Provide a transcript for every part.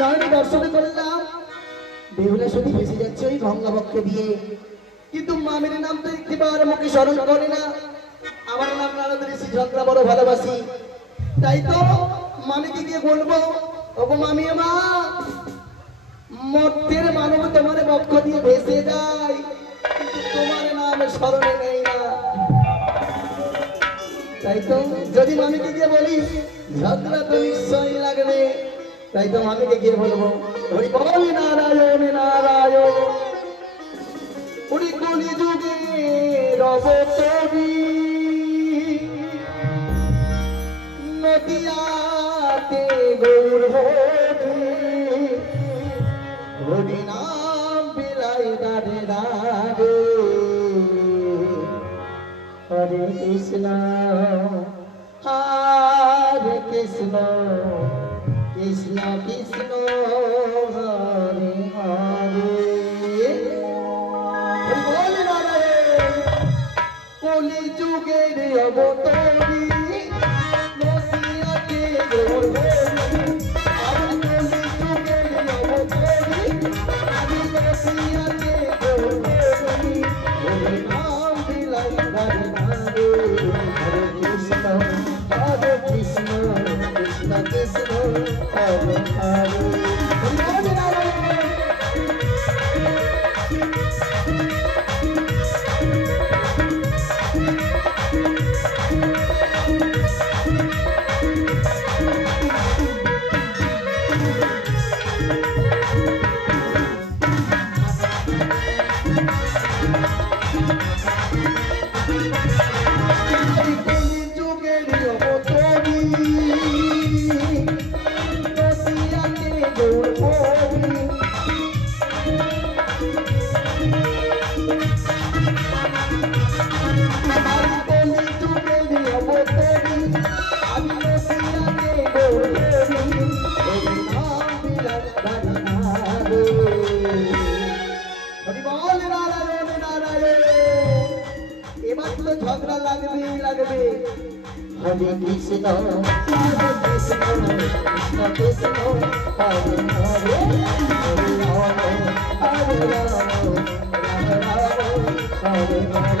নয়নে দর্শন করলাম বেহুলা শুধু ভেসে যাচ্ছে ওই ভঙ্গাবক্ষে দিয়ে, কিন্তু মামির নাম তো একটিবার মুখে স্মরণ করে না। আমার নাম নারদের ঝগড়া বড় ভালোবাসি, তাই তো মামিকে গিয়ে বলবো, ওগো মামি মা, মর্তের মানব তোমার বক্ষ দিয়ে ভেসে যায়, কিন্তু তোমার নাম স্মরণে নেই না। তাই তো যদি মামিকে গিয়ে বলি ঝগড়া তো নিশ্চয়ই লাগবে, তাই তো মামিকে গিয়ে বলবো, হরি বল নারায়ণ নারায়ণ, হরি কলি যুগে রবতবি নদিয়াতে গৌর হরি, হরি নাম বিলাই দাঁড়ে দাঁড়ে, হরে কৃষ্ণ হরে কৃষ্ণ কৃষ্ণ কৃষ্ণ হরে হরে। কলি যুগের অবতরী নদিয়াতে গৌর হরি, আমি কলি যুগের অবতরী, আমি নদিয়াতে গৌর হরি, হরি নাম বিলাই দাঁড়ে দাঁড়ে, হরে কৃষ্ণ কৃষ্ণ কৃষ্ণ হরে হরে। ঝগড়া লাগবে লাগবে। হরে কৃষ্ণ কৃষ্ণ কৃষ্ণ হরে হরে, হরে রাম হরে রাম রাম রাম হরে হরে।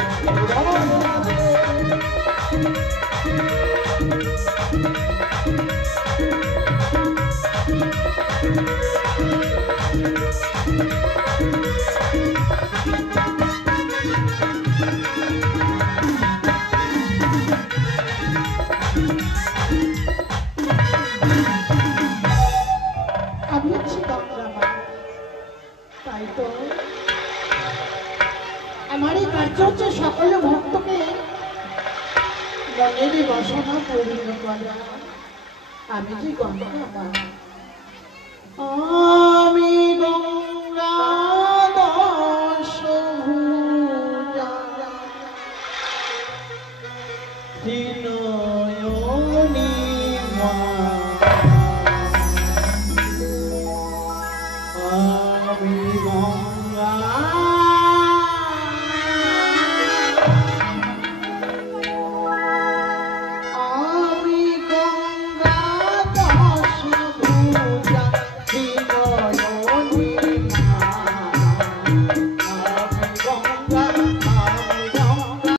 আমার এই কার্য হচ্ছে সকল ভক্তকে মনের বাসনা পূর্ণ করা। আমি কি গঙ্গা মা, আমি গঙ্গা দশভুজা ত্রিনয়নী মা।